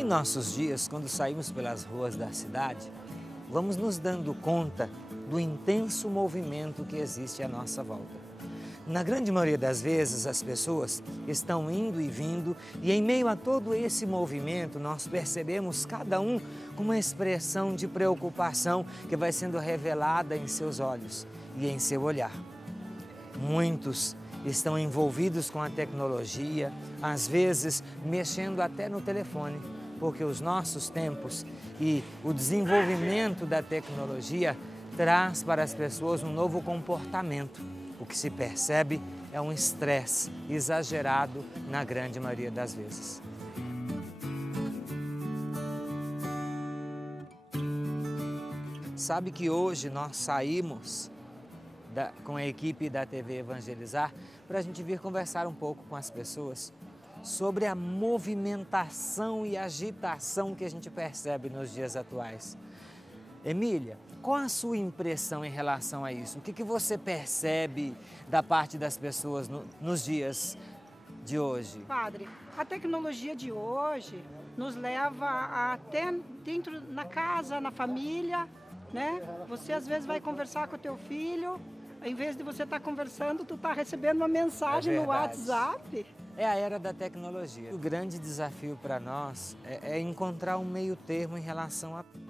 Em nossos dias, quando saímos pelas ruas da cidade, vamos nos dando conta do intenso movimento que existe à nossa volta. Na grande maioria das vezes, as pessoas estão indo e vindo e em meio a todo esse movimento, nós percebemos cada um com uma expressão de preocupação que vai sendo revelada em seus olhos e em seu olhar. Muitos estão envolvidos com a tecnologia, às vezes mexendo até no telefone, porque os nossos tempos e o desenvolvimento da tecnologia traz para as pessoas um novo comportamento. O que se percebe é um estresse exagerado na grande maioria das vezes. Sabe que hoje nós saímos com a equipe da TV Evangelizar para a gente vir conversar um pouco com as pessoas sobre a movimentação e agitação que a gente percebe nos dias atuais. Emília, qual a sua impressão em relação a isso? O que você percebe da parte das pessoas nos dias de hoje? Padre, a tecnologia de hoje nos leva até dentro, na casa, na família, né? Você às vezes vai conversar com o teu filho, em vez de você estar conversando, tu está recebendo uma mensagem no WhatsApp. É a era da tecnologia. O grande desafio para nós é encontrar um meio termo em relação a tudo.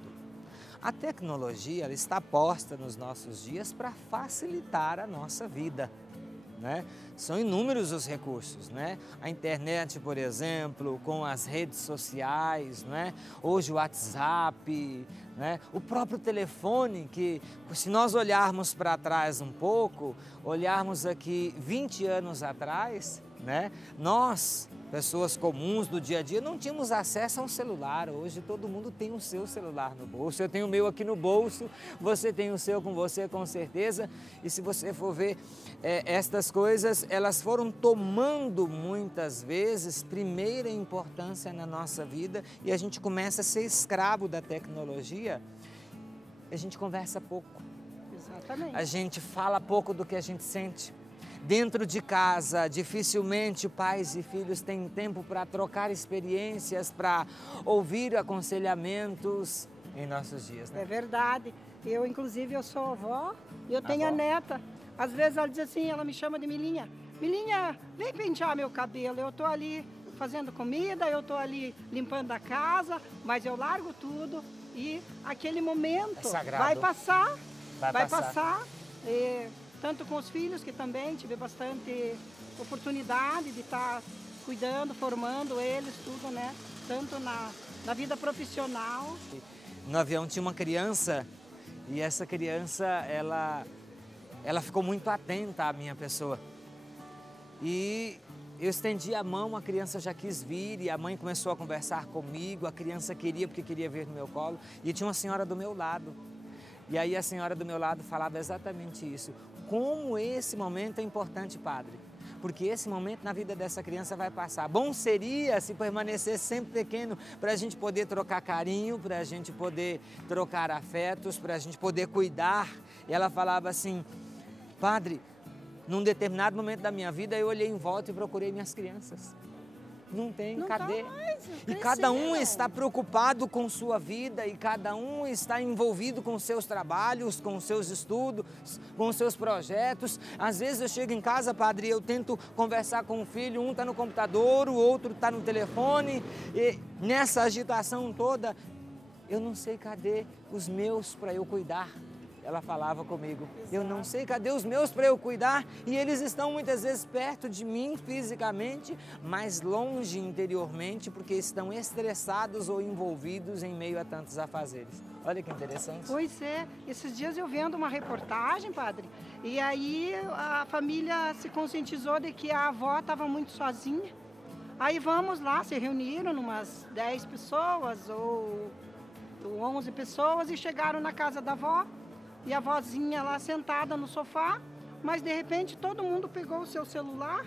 A tecnologia ela está posta nos nossos dias para facilitar a nossa vida, né? São inúmeros os recursos, né? A internet, por exemplo, com as redes sociais, né? Hoje o WhatsApp, né? O próprio telefone, que se nós olharmos para trás um pouco, olharmos aqui 20 anos atrás, né? Nós, pessoas comuns do dia a dia, não tínhamos acesso a um celular. Hoje todo mundo tem o seu celular no bolso. Eu tenho o meu aqui no bolso, você tem o seu com você com certeza. E se você for ver, estas coisas, elas foram tomando muitas vezes primeira importância na nossa vida e a gente começa a ser escravo da tecnologia. A gente conversa pouco. Exatamente. A gente fala pouco do que a gente sente. Dentro de casa, dificilmente pais e filhos têm tempo para trocar experiências, para ouvir aconselhamentos em nossos dias, né? É verdade. Inclusive, eu sou avó e eu tenho a neta. Às vezes ela diz assim, ela me chama de Milinha. Milinha, vem pentear meu cabelo. Eu estou ali fazendo comida, eu estou ali limpando a casa, mas eu largo tudo e aquele momento vai passar. Vai passar. Tanto com os filhos, que também tive bastante oportunidade de estar cuidando, formando eles, tudo, né? Tanto na vida profissional. No avião tinha uma criança e essa criança, ela ficou muito atenta à minha pessoa. E eu estendi a mão, a criança já quis vir e a mãe começou a conversar comigo, a criança queria porque queria vir no meu colo e tinha uma senhora do meu lado. E aí a senhora do meu lado falava exatamente isso. Como esse momento é importante, padre, porque esse momento na vida dessa criança vai passar. Bom seria se permanecesse sempre pequeno para a gente poder trocar carinho, para a gente poder trocar afetos, para a gente poder cuidar. E ela falava assim, padre, num determinado momento da minha vida eu olhei em volta e procurei minhas crianças. Não tem, não cadê? Tá mais, e cada um está preocupado com sua vida e cada um está envolvido com seus trabalhos, com seus estudos, com seus projetos. Às vezes eu chego em casa, padre, e eu tento conversar com o filho, um está no computador, o outro está no telefone, e nessa agitação toda, eu não sei cadê os meus para eu cuidar. Ela falava comigo, eu não sei cadê os meus para eu cuidar e eles estão muitas vezes perto de mim fisicamente, mas longe interiormente porque estão estressados ou envolvidos em meio a tantos afazeres. Olha que interessante. Pois é, esses dias eu vendo uma reportagem, padre, e aí a família se conscientizou de que a avó estava muito sozinha. Aí vamos lá, se reuniram umas 10 pessoas ou 11 pessoas e chegaram na casa da avó. E a vozinha lá sentada no sofá, mas de repente todo mundo pegou o seu celular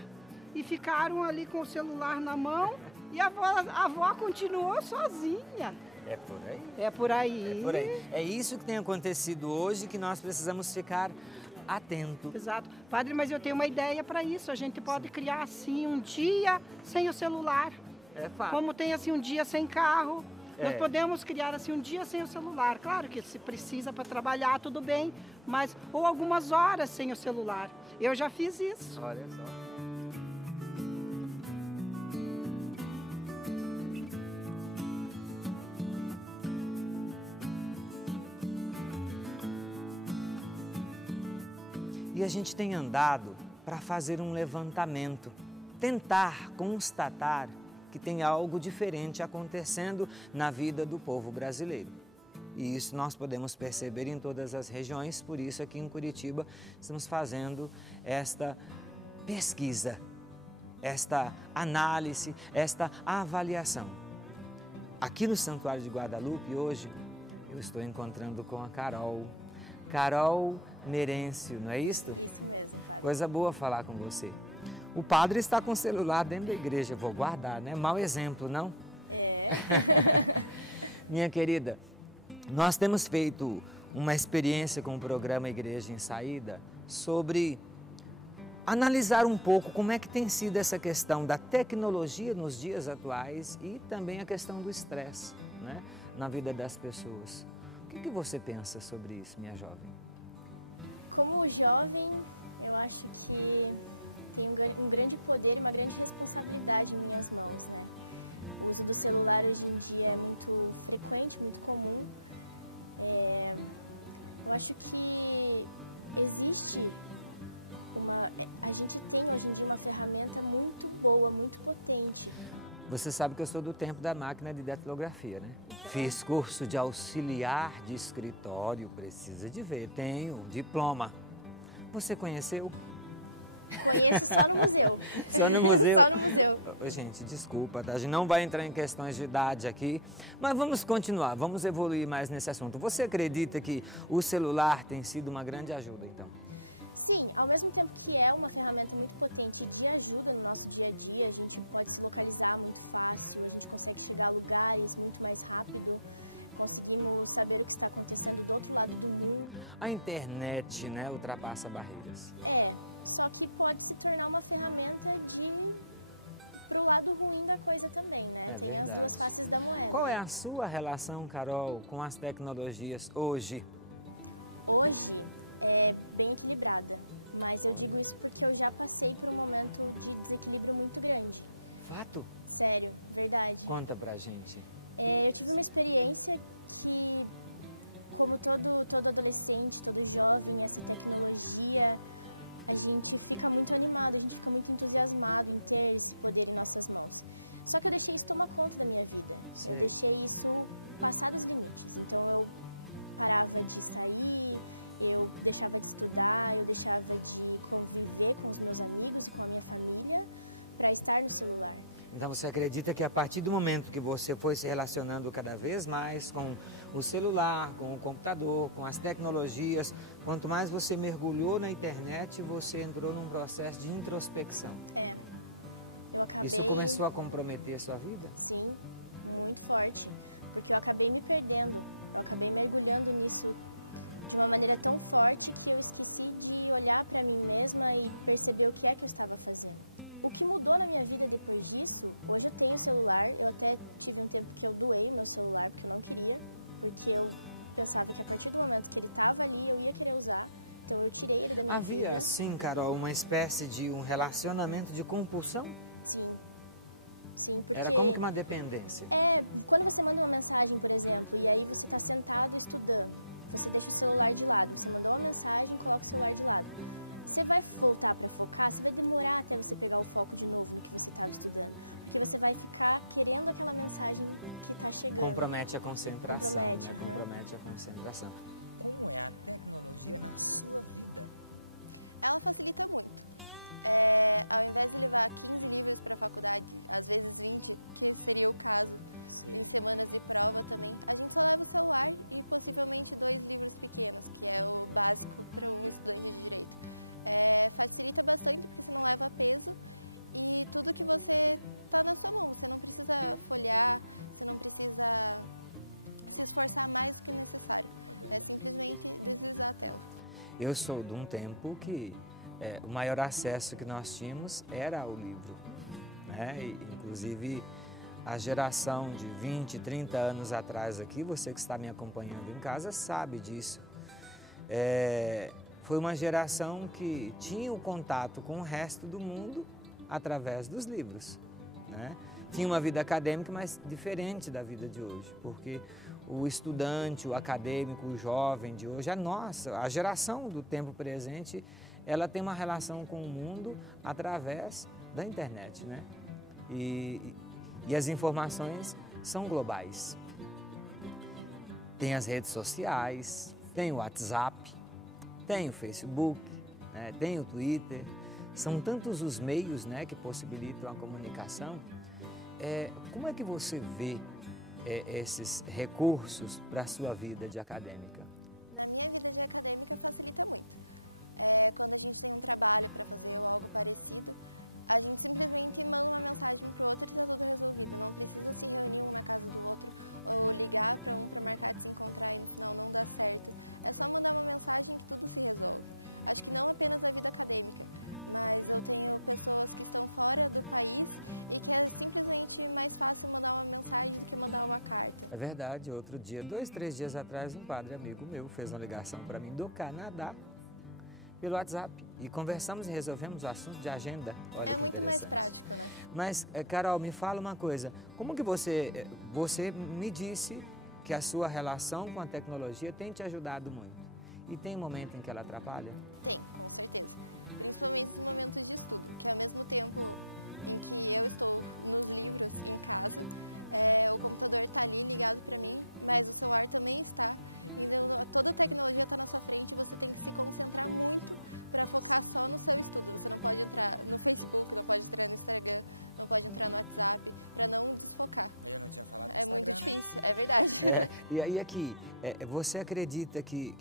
e ficaram ali com o celular na mão e a avó continuou sozinha. É por aí. É por aí. É por aí. É isso que tem acontecido hoje que nós precisamos ficar atento. Exato. Padre, mas eu tenho uma ideia para isso. A gente pode criar assim um dia sem o celular. É fato. Como tem assim um dia sem carro, É. nós podemos criar assim um dia sem o celular. Claro que se precisa para trabalhar, tudo bem, mas ou algumas horas sem o celular. Eu já fiz isso. Olha só. E a gente tem andado para fazer um levantamento, tentar constatar que tem algo diferente acontecendo na vida do povo brasileiro. E isso nós podemos perceber em todas as regiões, por isso aqui em Curitiba estamos fazendo esta pesquisa, esta análise, esta avaliação. Aqui no Santuário de Guadalupe, hoje, eu estou encontrando com a Carol Nerêncio, não é isso? Isso mesmo, padre. Coisa boa falar com você. O padre está com o celular dentro da igreja, eu vou guardar, né? Mau exemplo, não? É. Minha querida, nós temos feito uma experiência com o programa Igreja em Saída sobre analisar um pouco como é que tem sido essa questão da tecnologia nos dias atuais e também a questão do estresse, né, na vida das pessoas. O que você pensa sobre isso, minha jovem? Como jovem, eu acho que tem um grande poder e uma grande responsabilidade em minhas mãos, né? O uso do celular hoje em dia é muito frequente, muito comum. Eu acho que existe a gente tem hoje em dia uma ferramenta muito boa, muito potente. Você sabe que eu sou do tempo da máquina de datilografia, né? Fiz curso de auxiliar de escritório, precisa de ver, tenho diploma. Você conheceu? Conheço só no museu. Só no museu? Só no museu. Gente, desculpa, tá? A gente não vai entrar em questões de idade aqui, mas vamos continuar, vamos evoluir mais nesse assunto. Você acredita que o celular tem sido uma grande ajuda, então? Sim, ao mesmo tempo que é uma ferramenta muito potente de ajuda no nosso dia a dia, a gente pode se localizar muito fácil, a gente consegue chegar a lugares muito mais rápido, conseguimos saber o que está acontecendo do outro lado do mundo. A internet, né, ultrapassa barreiras. Só que pode se tornar uma ferramenta pro lado ruim da coisa também, né? Tem verdade. as duas faces da moeda. Qual é a sua relação, Carol, com as tecnologias hoje? Hoje é bem equilibrada, mas eu digo isso porque eu já passei por um momento de desequilíbrio muito grande. Fato? Sério, verdade. Conta pra gente. Eu tive uma experiência que, como todo adolescente, todo jovem, essa tecnologia, a gente fica muito animado, a gente fica muito entusiasmado em ter esse poder em nossas mãos. Só que eu deixei isso tomar conta da minha vida. Sim. Eu deixei isso passar dos limites. Então eu parava de sair, eu deixava de estudar, eu deixava de conviver com os meus amigos e com a minha família para estar no celular. Então você acredita que a partir do momento que você foi se relacionando cada vez mais com o celular, com o computador, com as tecnologias, quanto mais você mergulhou na internet, você entrou num processo de introspecção. Eu acabei... Isso começou a comprometer a sua vida? Sim, muito forte, porque eu acabei me perdendo, eu acabei mergulhando nisso de uma maneira tão forte que eu esqueci de olhar para mim mesma e perceber o que é que eu estava fazendo. O que mudou na minha vida depois disso, hoje eu tenho celular, eu até tive um tempo que eu doei o meu celular porque eu não queria, porque eu pensava que a partir do momento que ele estava ali eu ia querer usar, então eu tirei ele da minha vida. Havia, sim, Carol, uma espécie de um relacionamento de compulsão? Sim. Sim, porque... Era como que uma dependência? Quando você manda uma mensagem, por exemplo, e aí você está sentado estudando, você deixa o celular de lado, você mandou uma mensagem, coloca o celular de lado. Você vai voltar para focar, você vai demorar até você pegar o foco de novo no que você estava estudando. Porque você vai ficar querendo aquela mensagem que está chegando. Compromete a concentração. Compromete, né? Compromete a concentração. Como é a tecnologia na sua vida? Ela facilita muito. Ao invés de levar 15 livros para a faculdade, às vezes 20, que seria o caso, Sim. em semanas de prova também, a gente só leva o celular e possivelmente 2 livros pequenos, que é o básico para um estudante de direito. Facilita bastante porque você não leva peso e tudo que você está na sua mão, você não precisa folhear, você não precisa se esforçar mais do que necessário. É simplesmente deslizar a tela. Eu sou de um tempo que o maior acesso que nós tínhamos era ao livro, né? E, inclusive A geração de 20, 30 anos atrás aqui, você que está me acompanhando em casa sabe disso. Foi uma geração que tinha o contato com o resto do mundo através dos livros, né? Tinha uma vida acadêmica, mas diferente da vida de hoje, porque o estudante, o acadêmico, o jovem de hoje, a geração do tempo presente, ela tem uma relação com o mundo através da internet, né? E as informações são globais. Tem as redes sociais, tem o WhatsApp, tem o Facebook, né? Tem o Twitter. São tantos os meios, né, que possibilitam a comunicação. Como é que você vê esses recursos para a sua vida de acadêmica? Na minha vida de acadêmica facilita muito. Quando a gente tem um trabalho para fazer ou algo parecido, a gente simplesmente manda uma mensagem para o outro e está tudo resolvido. Não precisa se reunir um na casa do outro ou ligar para um para marcar de se encontrar e no final não dá certo. É só mandar uma mensagem que tudo se resolve. Acho que não apenas a vida acadêmica, mas eu tenho pessoas que estão fora do país e que é simplesmente mais fácil mandar uma mensagem do que mandar uma carta. É verdade, outro dia, 2, 3 dias atrás, um padre amigo meu fez uma ligação para mim do Canadá pelo WhatsApp e conversamos e resolvemos o assunto de agenda. Olha, é muito mais prático, né? Mas, Carol, me fala uma coisa, como que você me disse que a sua relação com a tecnologia tem te ajudado muito e tem um momento em que ela atrapalha? Tem, com certeza. Principalmente nos momentos de estudo, que ao mesmo tempo em que eu estou nos livros em casa, o computador está ali ligado para mim, mas o celular também está. Então toda a tecnologia está na sua frente e você tem que se concentrar muito para focar só no seu estudo. Você não pode entrar no Facebook, não pode entrar no Instagram, não pode entrar no WhatsApp, para não desfocar. Eu não tinha falado do Instagram, muito difícil, né? É verdade. E aí aqui, você acredita que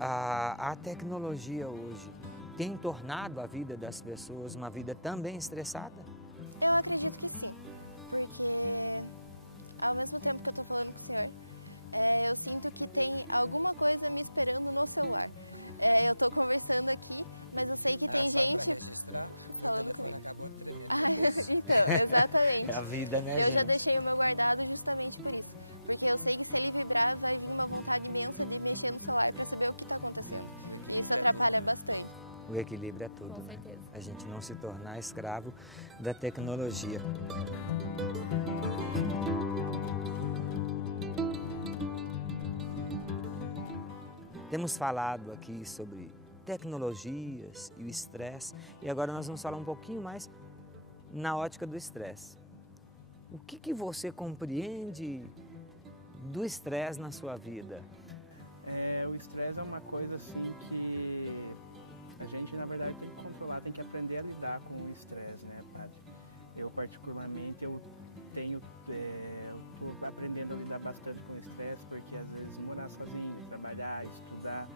a tecnologia hoje tem tornado a vida das pessoas uma vida também estressada? Eu acredito que sim, porque ao mesmo tempo que eu estou falando com o senhor, eu sinto que tem alguma coisa me esperando no celular. Eu estou conversando aqui, mas eu sei que tem gente... Só para registrar, meu telefone acabou de tremer. Então, exatamente. É a vida, né, Eu já deixei o meu guardado justamente por isso. Porque eu sei que se ele vibrar, vai vir uma vontade imensa de mexer no celular para saber o que está acontecendo. E isso atrapalha bastante. O equilíbrio é tudo. Com certeza. A gente não se tornar escravo da tecnologia. Temos falado aqui sobre tecnologias e o estresse, e agora nós vamos falar um pouquinho mais na ótica do estresse. O que você compreende do estresse na sua vida? O estresse é uma coisa assim que a gente, na verdade, tem que controlar, tem que aprender a lidar com o estresse, né, padre? Eu, particularmente, estou aprendendo a lidar bastante com o estresse, porque às vezes morar sozinho, trabalhar, estudar,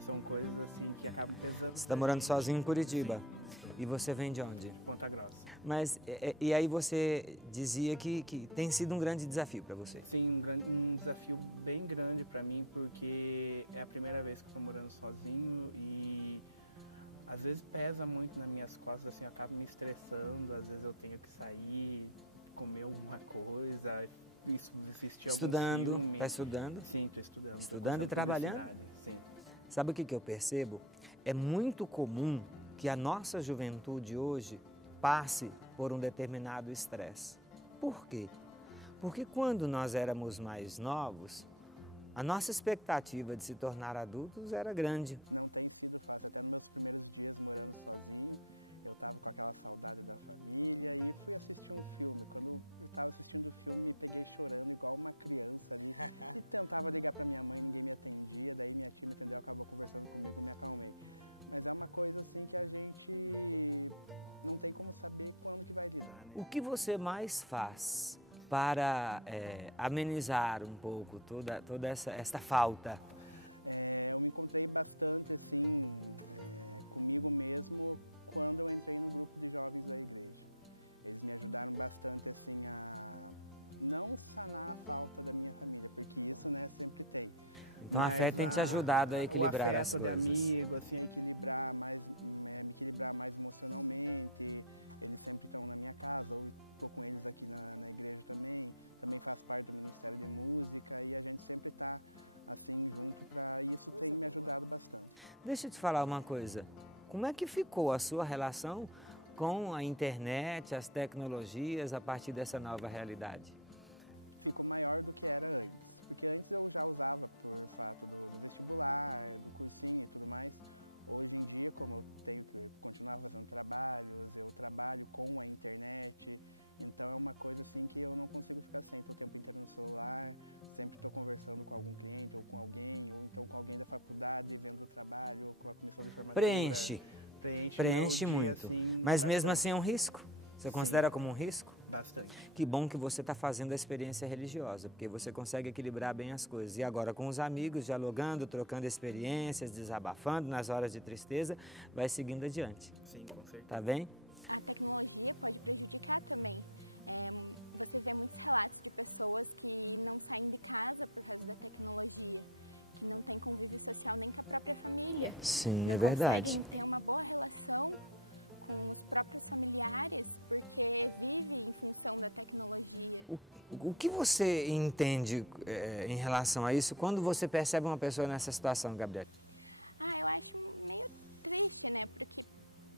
são coisas assim que acabam pesando. Você está morando sozinho em Curitiba? Sim. E você vem de onde? Ponta Grossa. Mas, e aí você dizia que tem sido um grande desafio para você? Sim, um desafio bem grande para mim, porque é a primeira vez que estou morando sozinho e às vezes pesa muito nas minhas costas, assim, eu acabo me estressando, às vezes eu tenho que sair, comer alguma coisa, assistir algum filme. Está estudando? Sim, estou estudando. Estudando e trabalhando? Sim. Sabe o que eu percebo? É muito comum que a nossa juventude hoje passe por um determinado estresse. Por quê? Porque quando nós éramos mais novos, a nossa expectativa de se tornar adultos era grande. Não tem sido fácil. Até nos meus primeiros dias morando sozinho, eu estava com aquela saudade da família e fui assistir um filme. Quando eu estava assistindo o filme, me peguei chorando igual uma criança ali. E tentava ligar para minha mãe, ninguém me atendia. Daí minha tia me atendeu, acabou conversando comigo, me acalmei. Mas é uma coisa assim que a gente não tem como saber quando que vai lidar, né? O que você mais faz para amenizar um pouco toda essa falta? Eu me encontrei bastante assim comigo mesmo quando eu entrei no grupo de jovens da igreja. Eles me ajudaram bastante assim a não sanar a falta da minha família, porque isso, né, sempre tem. Então a fé tem te ajudado a equilibrar as coisas. O afeto de amigo, assim, a equilibrar mais, me equilibrar mais emocionalmente. Eles sempre estão na minha casa, ou estou com eles aqui na igreja também faço parte do Ministério de Música e a gente sempre está assim junto para isso tem me ajudado bastante. Deixa eu te falar uma coisa, como é que ficou a sua relação com a internet, as tecnologias a partir dessa nova realidade? Ficou maior do que era antes, porque antes eu já usava por fato do vestibular, do cursinho e tudo mais. Hoje em dia, como eu tenho que continuar fazendo trabalhos, eu trabalho com a internet, então é uma coisa assim que eu não consigo ficar sem. Estou o tempo inteiro no celular, sempre estou conversando com algum cliente ou com alguém, ou então com alguém da faculdade, vendo o trabalho, ou com a comissão de formatura. Preenche muito, dia, assim, mas bastante. Mesmo assim é um risco? Você considera como um risco? Bastante. Que bom que você está fazendo a experiência religiosa, porque você consegue equilibrar bem as coisas. E agora com os amigos, dialogando, trocando experiências, desabafando nas horas de tristeza, vai seguindo adiante. Sim, com certeza. Tá bem? A tecnologia pode prejudicar também. Você vê muitos relatos de pessoas que não saem de casa por causa da tecnologia, que não têm convívio social nem com a própria família. Sim, não é verdade. conseguem ter uma boa relação com os próprios familiares, porque vive em função da tecnologia. O que você entende em relação a isso quando você percebe uma pessoa nessa situação, Gabriele? Eu acho meio triste, né? Porque,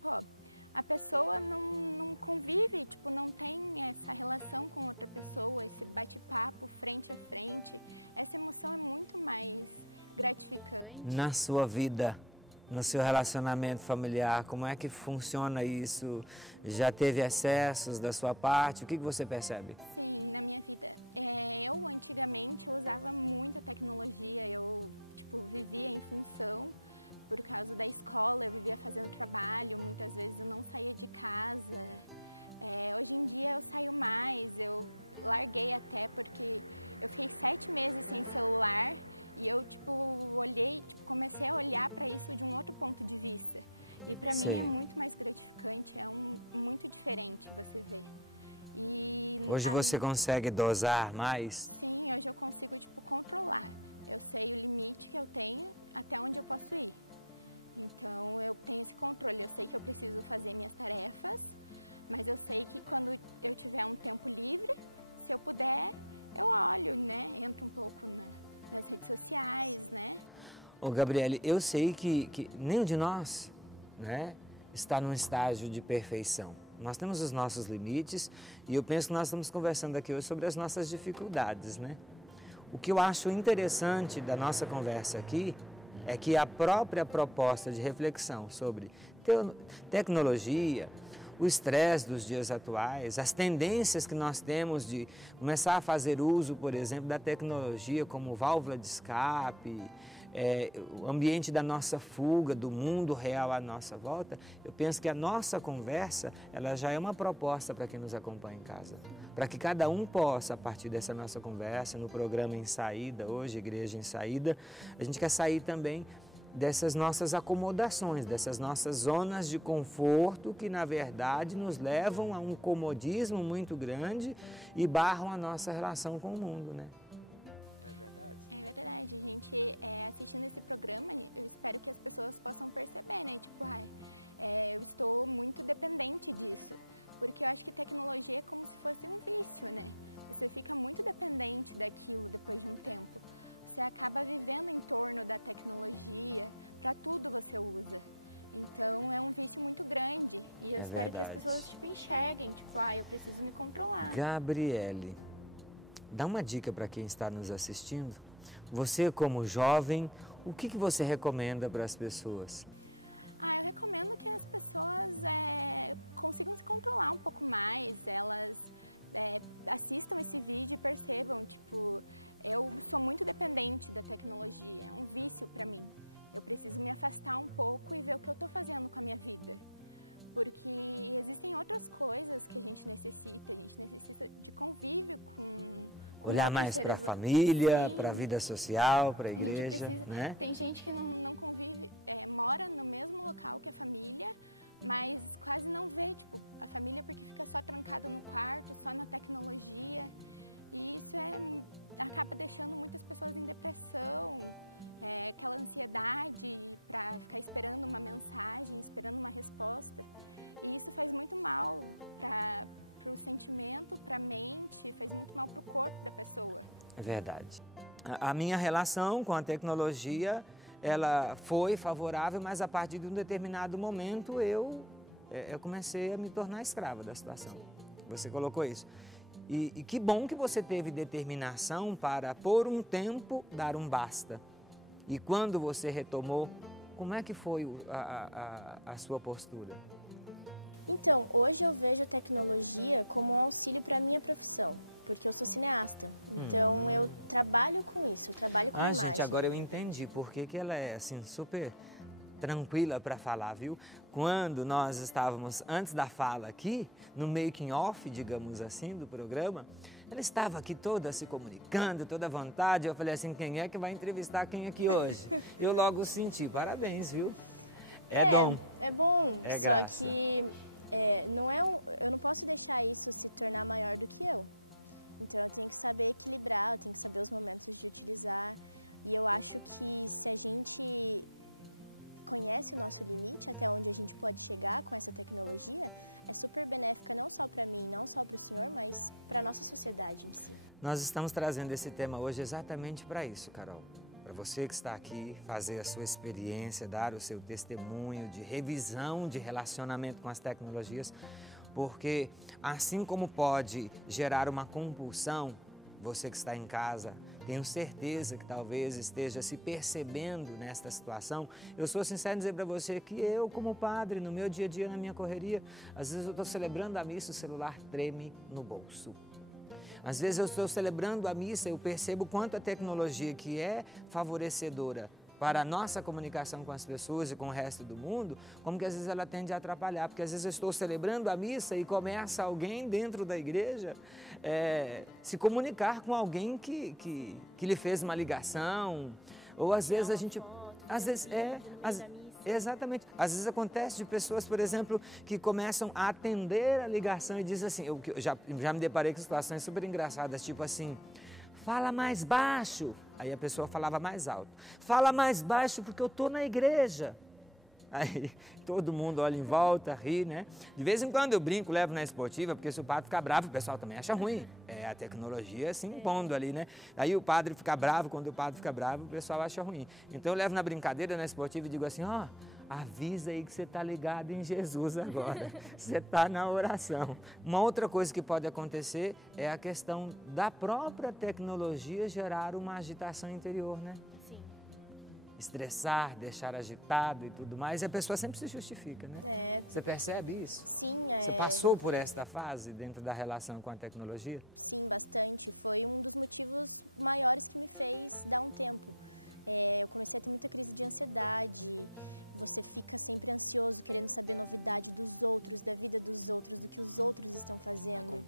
pô, a pessoa não convive, tipo, não tem essa relação com outra pessoa, esse bate-papo frente a frente. Essa emoção é muito mais gratificante. Na sua vida, no seu relacionamento familiar, como é que funciona isso? Já teve excessos da sua parte? O que você percebe? Sim, na minha vida. Eu, antigamente, eu usava muita tecnologia, eu, tipo, vivia em função. Por causa da escola, eu vivia fazendo trabalho, muitas vezes eu não saía de casa. Hoje em dia eu saio mais, eu larguei até porque eu fiquei 7 meses sem celular e eu comecei a olhar para isso de um outro ponto de vista. E para mim é muito mais gratificante, muito diferente você ver. Hoje você consegue dosar mais? Sim, hoje eu consigo controlar. Eu sei o limite que eu tenho, até onde eu posso ir. Então eu tenho esse controle, eu sei que eu preciso fazer minhas tarefas, mas eu sei que quando eu tiver um tempo livre, se eu puder, eu olho, né? Entro um pouco nas redes sociais, né? Ô Gabriele, eu sei que nenhum de nós, né, está num estágio de perfeição. Nós temos os nossos limites e eu penso que nós estamos conversando aqui hoje sobre as nossas dificuldades, né? O que eu acho interessante da nossa conversa aqui é que a própria proposta de reflexão sobre tecnologia, o estresse dos dias atuais, as tendências que nós temos de começar a fazer uso, por exemplo, da tecnologia como válvula de escape, o ambiente da nossa fuga, do mundo real à nossa volta, eu penso que a nossa conversa, ela já é uma proposta para quem nos acompanha em casa. Para que cada um possa, a partir dessa nossa conversa, no programa Em Saída, hoje, Igreja em Saída, a gente quer sair também dessas nossas acomodações, dessas nossas zonas de conforto que, na verdade, nos levam a um comodismo muito grande e barram a nossa relação com o mundo, né? É verdade, a gente assistindo esse programa, eu espero que as pessoas possam perceber, né? Eu estou muito dependente disso, porque eu acho que tecnologia é como se fosse um vício, né? Você fica muito dependente daquilo depois de um tempo. Você acaba vivendo em torno da tecnologia, para tudo você usa. Então é um vício muito grande e eu espero que as pessoas enxerguem, eu preciso me controlar. Gabriele, dá uma dica para quem está nos assistindo. Você, como jovem, o que você recomenda para as pessoas? Eu recomendo que as pessoas consigam se controlar um pouco mais, elas assistam esse vídeo e percebam, eu sou muito dependente da tecnologia, é um vício para mim. Eu preciso me afastar um pouco e ver o que eu estou fazendo com a minha vida. Porque existem outras coisas que a gente necessita de convívio com olhar mais para a família, para a vida social, para a igreja, né? Tem gente que não convive, mora no mesmo local que a família, mas quase não vê, a família porque fica só trancado no quarto, só na tecnologia. E isso acaba deixando muitas pessoas em depressão, aquela ansiedade para ficar esperando uma mensagem, esperando uma resposta. E isso faz muito mal para o sentimento, para a mente, faz muito mal para o corpo da pessoa. É verdade. A minha relação com a tecnologia, ela foi favorável, mas a partir de um determinado momento eu comecei a me tornar escrava da situação. Sim. Você colocou isso. E que bom que você teve determinação para, por um tempo, dar um basta. E quando você retomou, como é que foi a sua postura? Então, hoje eu vejo a tecnologia como um auxílio para a minha profissão, porque eu sou cineasta. Então, eu trabalho com isso, eu trabalho com a imagem. Gente, agora eu entendi por que ela é assim super tranquila para falar, viu? Quando nós estávamos, antes da fala aqui, no making off, digamos assim, do programa, ela estava aqui toda se comunicando, toda à vontade. Eu falei assim, quem é que vai entrevistar quem aqui hoje? Eu logo senti, parabéns, viu? É bom. É bom, é só graça. que eu não posso deixar isso se tornar maior do que eu. Então eu tenho que saber equilibrar, eu tenho que saber os momentos de utilizar. E eu acho que se a gente conhece o nosso limite, até onde a gente pode chegar com essa tecnologia, é super benéfica não só para mim, não só para o senhor, mas para a nossa sociedade em si. Nós estamos trazendo esse tema hoje exatamente para isso, Carol. Para você que está aqui, fazer a sua experiência, dar o seu testemunho de revisão de relacionamento com as tecnologias, porque assim como pode gerar uma compulsão, você que está em casa, tenho certeza que talvez esteja se percebendo nesta situação. Eu sou sincero em dizer para você que eu, como padre, no meu dia a dia, na minha correria, às vezes eu estou celebrando a missa, o celular treme no bolso. Às vezes eu estou celebrando a missa e eu percebo quanto a tecnologia que é favorecedora para a nossa comunicação com as pessoas e com o resto do mundo, como que às vezes ela tende a atrapalhar, porque às vezes eu estou celebrando a missa e começa alguém dentro da igreja se comunicar com alguém que lhe fez uma ligação, ou às vezes a gente... Exatamente. Às vezes acontece de pessoas, por exemplo, que começam a atender a ligação e dizem assim, eu já me deparei com situações super engraçadas, tipo assim, fala mais baixo. Aí a pessoa falava mais alto. Fala mais baixo porque eu estou na igreja. Aí todo mundo olha em volta, ri, né? De vez em quando eu brinco, levo na esportiva, porque se o padre ficar bravo, o pessoal também acha ruim. É a tecnologia se impondo ali, né? Aí o padre fica bravo, quando o padre fica bravo, o pessoal acha ruim. Então eu levo na brincadeira, na esportiva, e digo assim, ó, avisa aí que você está ligado em Jesus agora. Você está na oração. Uma outra coisa que pode acontecer é a questão da própria tecnologia gerar uma agitação interior, né? Sim. Estressar, deixar agitado e tudo mais, e a pessoa sempre se justifica, né? Você percebe isso? Sim. Você passou por esta fase dentro da relação com a tecnologia? Sim, bastante. Foi um dos motivos maiores que me fez dar um tempo. Eu comecei a ter muita crise de ansiedade. Você fica sempre ansioso, querendo saber novidade dos outros, da vida dos outros, do que os outros estão fazendo.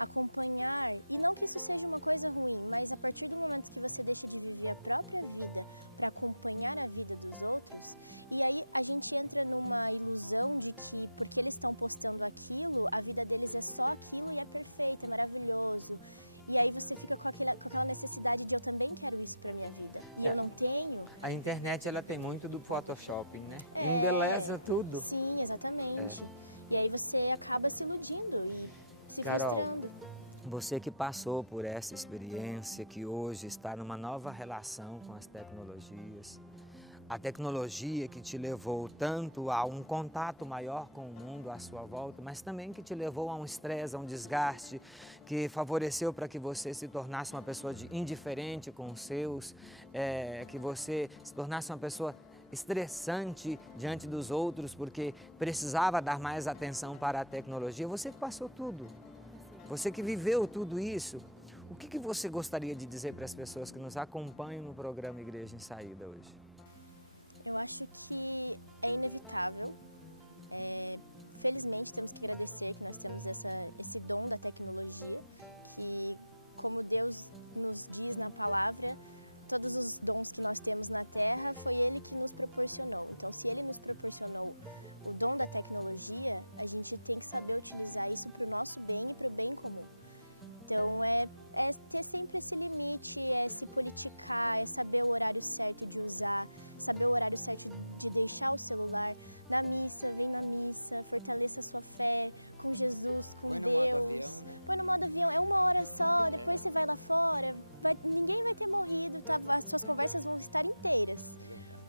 Acompanhar. E não que isso seja uma coisa ruim, mas a partir do momento que você deixa de viver a própria vida para acompanhar a vida dos outros, e aí a gente entra numa ilusão de que porque eles estão postando aquilo, a vida deles é só aquilo e é perfeito, é maravilhoso. E aí você fica com aquela necessidade de eu também quero isso para minha vida. E eu não tenho. A internet, ela tem muito do Photoshop, né? Embeleza tudo. Sim, exatamente. E aí você acaba se iludindo e se frustrando. Você que passou por essa experiência, que hoje está numa nova relação com as tecnologias, a tecnologia que te levou tanto a um contato maior com o mundo à sua volta, mas também que te levou a um estresse, a um desgaste, que favoreceu para que você se tornasse uma pessoa indiferente com os seus, que você se tornasse uma pessoa estressante diante dos outros, porque precisava dar mais atenção para a tecnologia. Você que passou tudo, você que viveu tudo isso, o que você gostaria de dizer para as pessoas que nos acompanham no programa Igreja em Saída hoje? Eu acho que é inevitável. Felizmente temos que agradecer que nós temos esse dom da tecnologia, que como Deus nos diz na palavra, todos os dons que nós temos na Terra foi Ele que nos proporcionou. Então, se Ele nos proporcionou o dom da tecnologia, a gente tem que saber utilizar isso para o nosso bem e para o bem comum. Então é ter sempre esse limite, é se politicar, é saber o horário certo de usar, saber o horário certo de deixar o celular. Na missa, vem na missa, fortaleça a sua fé com Jesus, com Deus. Põe no modo avião, né? Põe no modo avião, é 1 hora só, depois você vai lá fora, ninguém vai ter morrido, tá? As suas conversas vão estar inteiras.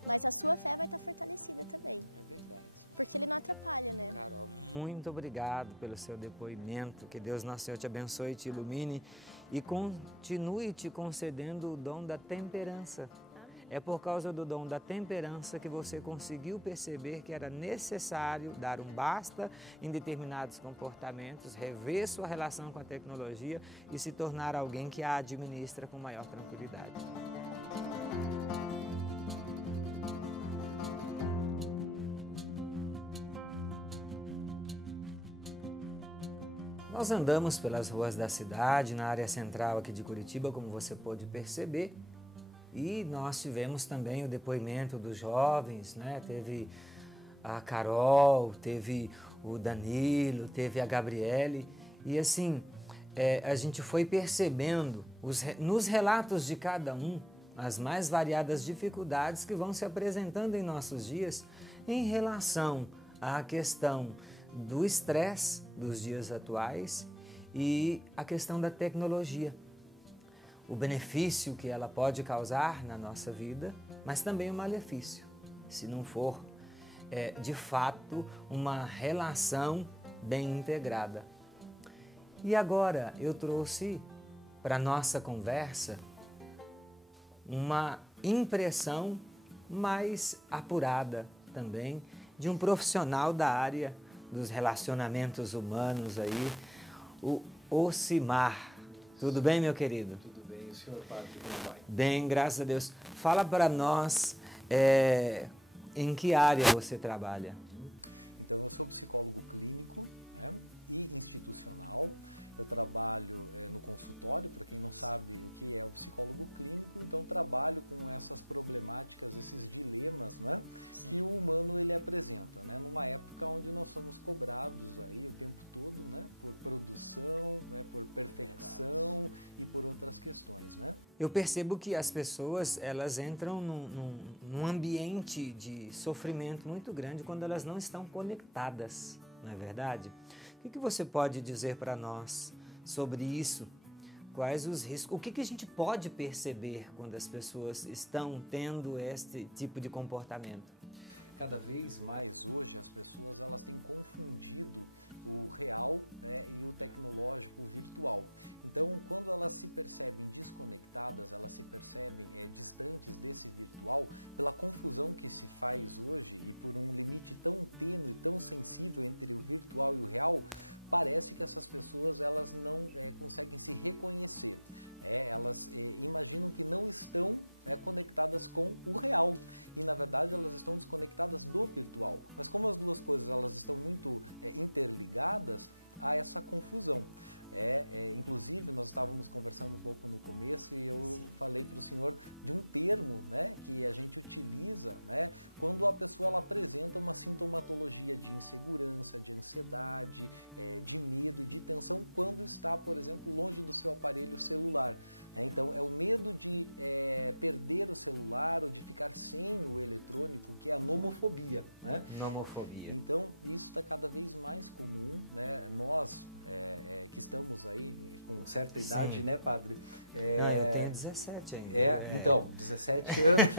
Mas a sua fé vai estar fortalecida também. É verdade. Porque ele não atrapalha, né? Carol, muito obrigado pelo seu depoimento. Que Deus nosso Senhor te abençoe, te ilumine e continue te concedendo o dom da temperança. É por causa do dom da temperança que você conseguiu perceber que era necessário dar um basta em determinados comportamentos, rever sua relação com a tecnologia e se tornar alguém que a administra com maior tranquilidade. Nós andamos pelas ruas da cidade, na área central aqui de Curitiba, como você pôde perceber, e nós tivemos também o depoimento dos jovens, né? Teve a Carol, teve o Danilo, teve a Gabriele, e assim, a gente foi percebendo nos relatos de cada um as mais variadas dificuldades que vão se apresentando em nossos dias em relação à questão do estresse dos dias atuais e a questão da tecnologia. O benefício que ela pode causar na nossa vida, mas também o malefício, se não for, de fato, uma relação bem integrada. E agora eu trouxe para a nossa conversa uma impressão mais apurada também de um profissional da área dos relacionamentos humanos aí, o Ocimar. Tudo bem, meu querido? Tudo bem. E o senhor, padre, como vai? Bem, graças a Deus. Fala para nós em que área você trabalha. Então, eu sou psicólogo clínico, né, e institucional. Eu trabalho no consultório, para quem não sabe o que é o psicólogo clínico, então trabalho com essas problemáticas, esses dilemas, né, que o humano ele apresenta, né, numa época onde nós somos cobrados aí o tempo todo, né, por produção, né, por perfeição e por outras questões, né. Eu percebo que as pessoas elas entram num ambiente de sofrimento muito grande quando elas não estão conectadas, não é verdade? O que você pode dizer para nós sobre isso? Quais os riscos? O que a gente pode perceber quando as pessoas estão tendo este tipo de comportamento? Cada vez mais hoje as pessoas elas têm confundido o real, né, e o tecnológico, o virtual. Então, quando elas se percebem desconectadas, elas se percebem distantes desse virtual, pela confusão que se faz hoje e por um limite tão tênue, tão sensível entre o virtual e o real, parece que essas pessoas elas não conseguem se reconhecer. Elas imaginam que não estão conectadas com o real e na verdade elas estão desconectadas do virtual. Mas como as duas coisas elas estão muito interligadas, há essa confusão. Inclusive nós estávamos conversando um pouco no começo e eu falei para o senhor de um termo, né, que a gente utiliza, né, quando a pessoa ela apresenta uma sintomatologia de insegurança, de ansiedade, de medo e de tensão quando está, por exemplo, longe do seu aparelho celular. Então é o medo de perder o celular ou de ficar sem o eletrônico, que é a nomofobia, né? Nomofobia. Então isso está cada vez mais comum, né? Nós que estamos aí com certa idade, né, padre? Não, eu tenho 17 ainda. Então, 17 anos,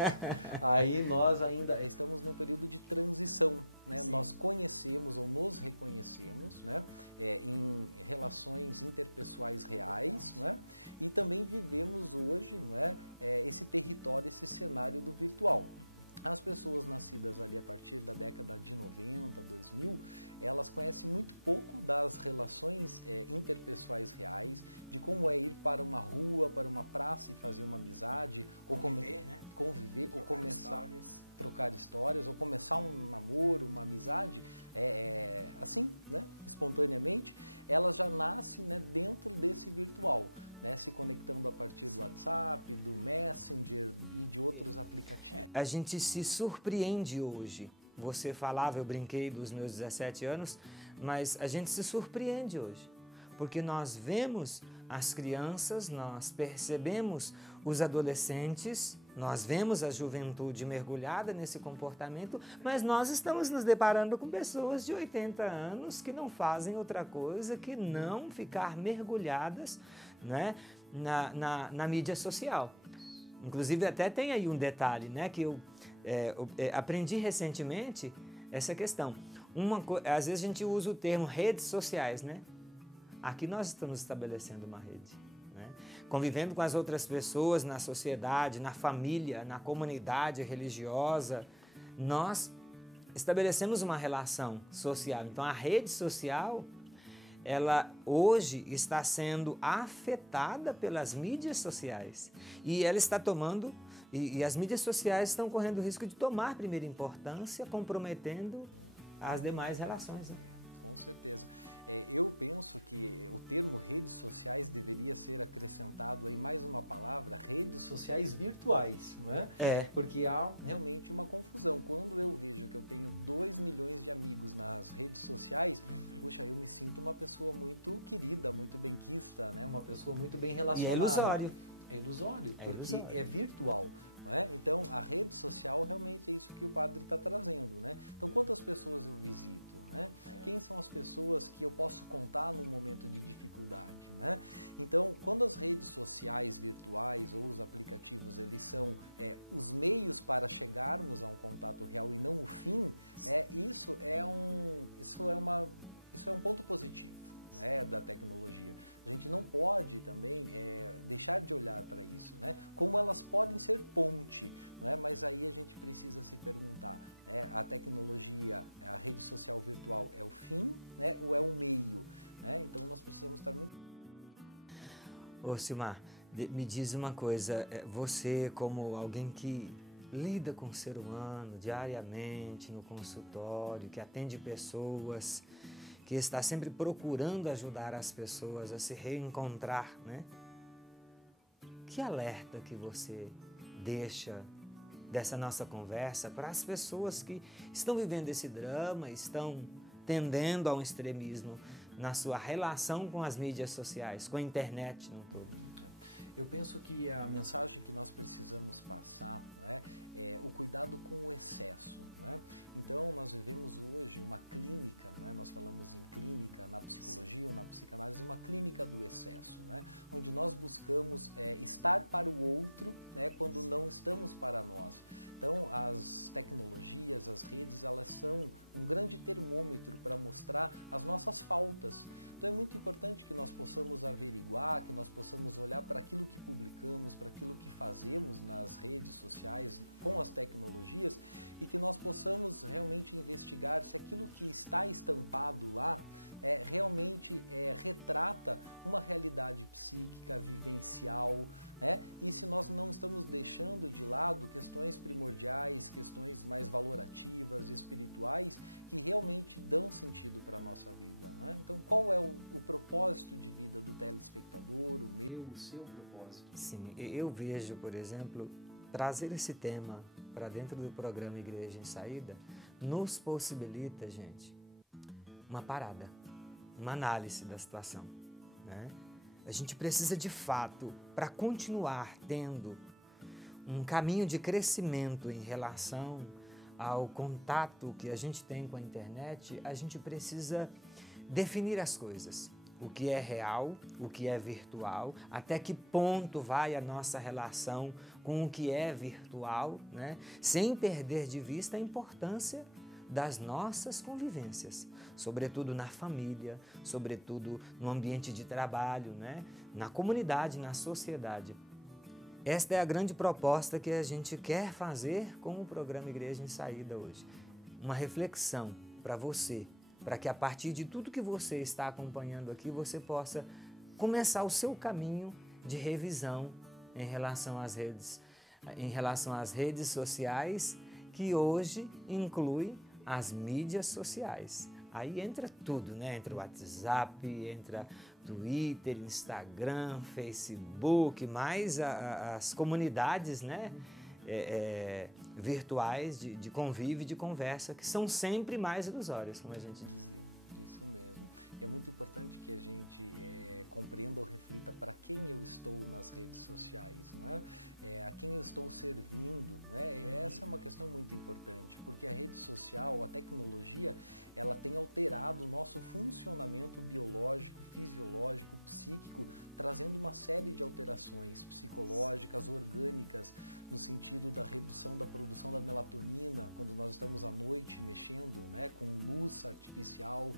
aí nós ainda estamos num período de transição, né? Nós conhecemos ou nos reconhecemos, né, em relações interpessoais reais, né? E também vivemos hoje, né, esse território, esse cenário do virtual. As pessoas nascidas ali a partir da década de 90, 2000, elas conhecem muito pouco das relações interpessoais reais, de como é ir para uma rua, para uma praça e fazer uma amizade, conviver, ou começar a trocar histórias, ou começar um namoro, uma amizade, assim, né, espontaneamente, elas já nascem, né, dentro desse virtual. Né, se conectando a partir do WhatsApp, do Messenger e de outros aplicativos. A gente se surpreende hoje. Você falava, eu brinquei dos meus 17 anos, mas a gente se surpreende hoje. Porque nós vemos as crianças, nós percebemos os adolescentes, nós vemos a juventude mergulhada nesse comportamento, mas nós estamos nos deparando com pessoas de 80 anos que não fazem outra coisa que não ficar mergulhadas, né, na mídia social. Inclusive até tem aí um detalhe, né, que eu aprendi recentemente essa questão. Às vezes a gente usa o termo redes sociais, né? Aqui nós estamos estabelecendo uma rede, né? Convivendo com as outras pessoas na sociedade, na família, na comunidade religiosa, nós estabelecemos uma relação social. Então a rede social, ela hoje está sendo afetada pelas mídias sociais e ela está tomando, e as mídias sociais estão correndo o risco de tomar primeira importância, comprometendo as demais relações, né? Com certeza. Eu penso que o termo redes sociais deveria ser acrescentado aí mais uma palavra, redes sociais virtuais, né? Porque há realmente uma confusão. Quando eu vejo que eu tenho 2 milhões de amigos nas redes sociais, puxa, eu me sinto uma pessoa muito querida, muito benquista, né? Uma pessoa muito bem relacionada. E é ilusório. É ilusório, porque é virtual. É? Então, a rede social realmente é isso que o padre está trazendo, né? Então, quantas pessoas eu visito, né? Quem são as pessoas que eu posso contar num momento de dificuldade, né? Então, quando as redes sociais virtuais ou os aplicativos, eles são os meios para chegarmos a um contato real e não o fim, isso é um ponto positivo. Da tecnologia. A gente não pode também deixar de olhar para isso, né? Como elas podem ser ponte, não é? Mas aí a gente precisa se perguntar, a tecnologia, a rede social virtual é o fim, né? Ou é o meio? Né? Então nós precisamos estar muito... Ô Silmar, me diz uma coisa, você como alguém que lida com o ser humano diariamente no consultório, que atende pessoas, que está sempre procurando ajudar as pessoas a se reencontrar, né? Que alerta que você deixa dessa nossa conversa para as pessoas que estão vivendo esse drama, estão tendendo a um extremismo na sua relação com as mídias sociais, com a internet no todo? Eu penso que a mensagem que nós precisamos passar é o cuidado com o excesso. Né? Então, nós vivemos hoje uma clínica, né? Nós falamos em clínica na psicologia ou na psicanálise, uma clínica do excesso, né? Onde nós buscamos estar para o outro, né? Quando não estamos para nós. Então, as tecnologias, as redes, elas são um grande termômetro para mostrar as nossas faltas. Então, é muito importante que nós possamos averiguar, que nós possamos olhar para aquilo que publicamos, para aquilo que fazemos nas redes sociais, com as tecnologias, e que nós possamos realmente investigar se aquilo que está estampado lá realmente retrata uma realidade psíquica, vivencial, né? E se nós não estamos deixando de lado questões primordiais, questões mais valorativas, espirituais, que realmente dão sentido para a nossa vida, né? Então, qual é o propósito de vida do telespectador, o meu, o seu propósito? Sim, eu vejo, por exemplo, trazer esse tema para dentro do programa Igreja em Saída nos possibilita, gente, uma parada, uma análise da situação, né? A gente precisa de fato, para continuar tendo um caminho de crescimento em relação ao contato que a gente tem com a internet, a gente precisa definir as coisas. O que é real, o que é virtual, até que ponto vai a nossa relação com o que é virtual, né? Sem perder de vista a importância das nossas convivências, sobretudo na família, sobretudo no ambiente de trabalho, né? Na comunidade, na sociedade. Esta é a grande proposta que a gente quer fazer com o programa Igreja em Saída hoje. Uma reflexão para você, para que a partir de tudo que você está acompanhando aqui, você possa começar o seu caminho de revisão em relação às redes sociais, que hoje inclui as mídias sociais. Aí entra tudo, né? Entra o WhatsApp, entra Twitter, Instagram, Facebook, mais as comunidades, né? Virtuais de convívio e de conversa, que são sempre mais ilusórias, como a gente dizia. Isso mesmo. É muito importante que a gente compreenda ou reflita para quem eu estou nas redes sociais, não é? A quem eu estou servindo, né? Essa é uma questão muito importante, porque a rede social, a tecnologia, ela tem alterado o nosso funcionamento biológico, fisiológico, psíquico, trazendo uma série de alterações psicológicas, orgânicas, no sentido da redução da produção da melatonina, quando nós estamos à noite mexendo, né, com luz artificial,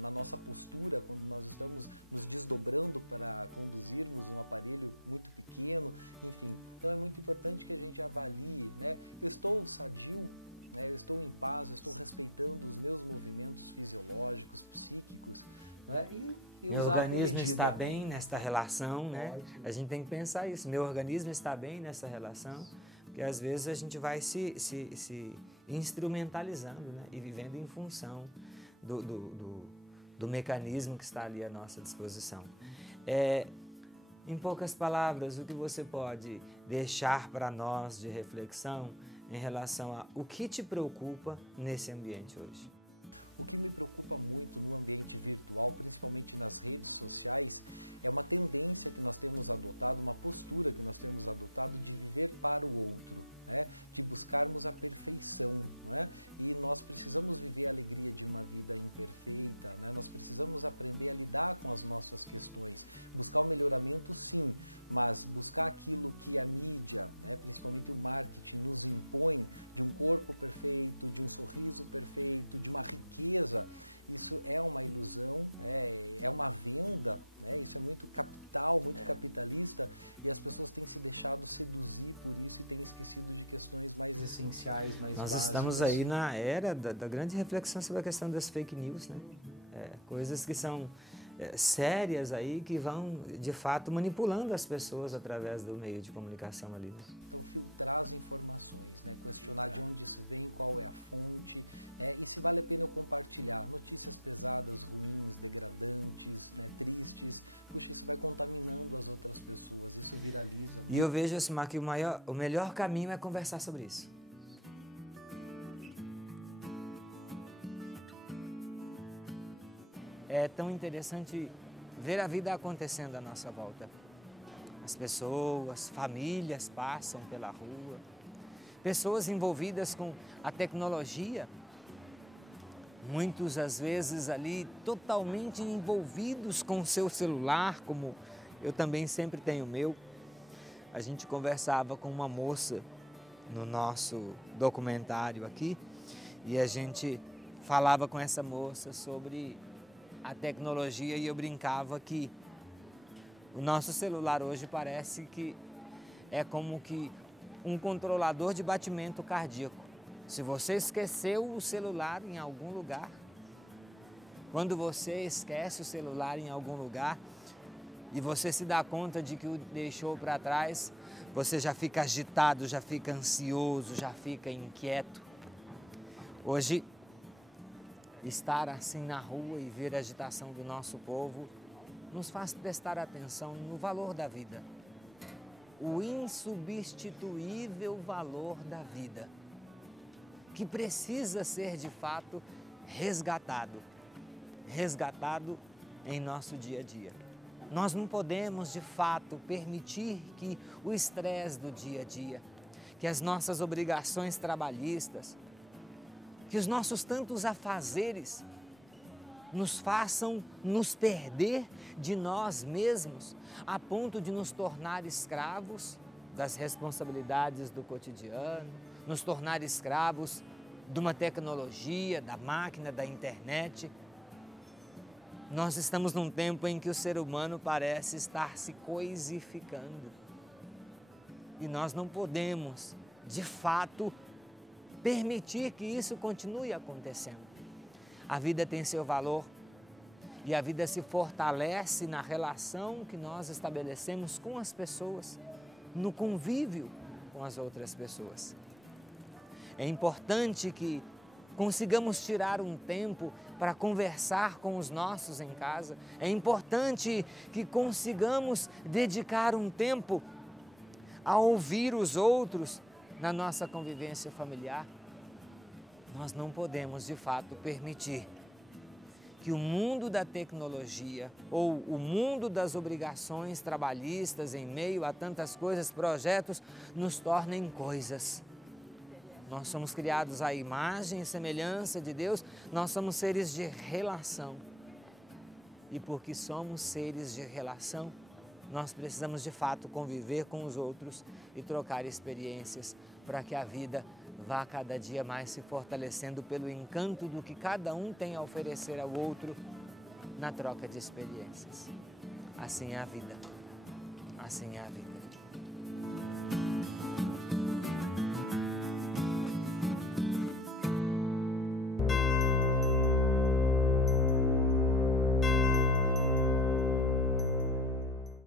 na nossa postura, quando nós estamos nos desdobrando para conduzirmos um aparelho muito pequeno, enfim. Então é muito importante que a gente avalie, né, eu estou sadio, né, eu estou em paz, eu estou respeitando os meus movimentos fisiológicos, psíquicos, né, e meu usar organismo com medida. está bem nesta relação, né? A gente tem que pensar isso, meu organismo está bem nessa relação, porque às vezes a gente vai se instrumentalizando, né? E vivendo em função do mecanismo que está ali à nossa disposição. Em poucas palavras, o que você pode deixar para nós de reflexão em relação a o que te preocupa nesse ambiente hoje? O que me preocupa muito no ambiente virtual, principalmente nas redes sociais, é uma tendência que nós temos adotado, uma postura que nós temos adotado de viver para o outro, né? De buscarmos a perfeição, né? E nós precisamos viver a alegria de uma vida imperfeita, né? Nós precisamos aprender a lidar com as nossas questões, buscar o melhoramento sim, mas buscar aquilo que a mídia, né, principalmente o marketing, nos impõe, de um corpo perfeito, de um sorriso perfeito, de uma riqueza, isso é uma ilusão, é uma venda, né? Isso é muito capital, muito capitalista, e as pessoas têm se deixado seduzir por isso e têm esquecido de questões mais essenciais, mais básicas. Nós estamos aí na era da grande reflexão sobre a questão das fake news, né? Coisas que são sérias aí, que vão, de fato, manipulando as pessoas através do meio de comunicação ali. Né? Então, filtrar as informações, né? Questionar de onde isso vem, qual é a fonte, e se vale a pena eu compartilhar notícias pesadas, ruins, degradantes, né? Tristes. Puxa, isso vai contaminando as outras pessoas, isso viraliza. E eu vejo, assim, que o melhor caminho é conversar sobre isso. É tão interessante ver a vida acontecendo à nossa volta. As pessoas, famílias passam pela rua, pessoas envolvidas com a tecnologia, muitos às vezes ali totalmente envolvidos com o seu celular, como eu também sempre tenho o meu. A gente conversava com uma moça no nosso documentário aqui e a gente falava com essa moça sobre a tecnologia e eu brincava que o nosso celular hoje parece que é como que um controlador de batimento cardíaco. Se você esqueceu o celular em algum lugar, quando você esquece o celular em algum lugar e você se dá conta de que o deixou para trás, você já fica agitado, já fica ansioso, já fica inquieto. Hoje, estar assim na rua e ver a agitação do nosso povo nos faz prestar atenção no valor da vida. O insubstituível valor da vida, que precisa ser de fato resgatado em nosso dia a dia. Nós não podemos de fato permitir que o estresse do dia a dia, que as nossas obrigações trabalhistas, que os nossos tantos afazeres nos façam nos perder de nós mesmos, a ponto de nos tornar escravos das responsabilidades do cotidiano, nos tornar escravos de uma tecnologia, da máquina, da internet. Nós estamos num tempo em que o ser humano parece estar se coisificando. E nós não podemos, de fato, permitir que isso continue acontecendo. A vida tem seu valor e a vida se fortalece na relação que nós estabelecemos com as pessoas, no convívio com as outras pessoas. É importante que consigamos tirar um tempo para conversar com os nossos em casa. É importante que consigamos dedicar um tempo a ouvir os outros na nossa convivência familiar. Nós não podemos, de fato, permitir que o mundo da tecnologia ou o mundo das obrigações trabalhistas em meio a tantas coisas, projetos, nos tornem coisas. Nós somos criados à imagem e semelhança de Deus, nós somos seres de relação. E porque somos seres de relação, nós precisamos de fato conviver com os outros e trocar experiências para que a vida vá cada dia mais se fortalecendo pelo encanto do que cada um tem a oferecer ao outro na troca de experiências. Assim é a vida. Assim é a vida.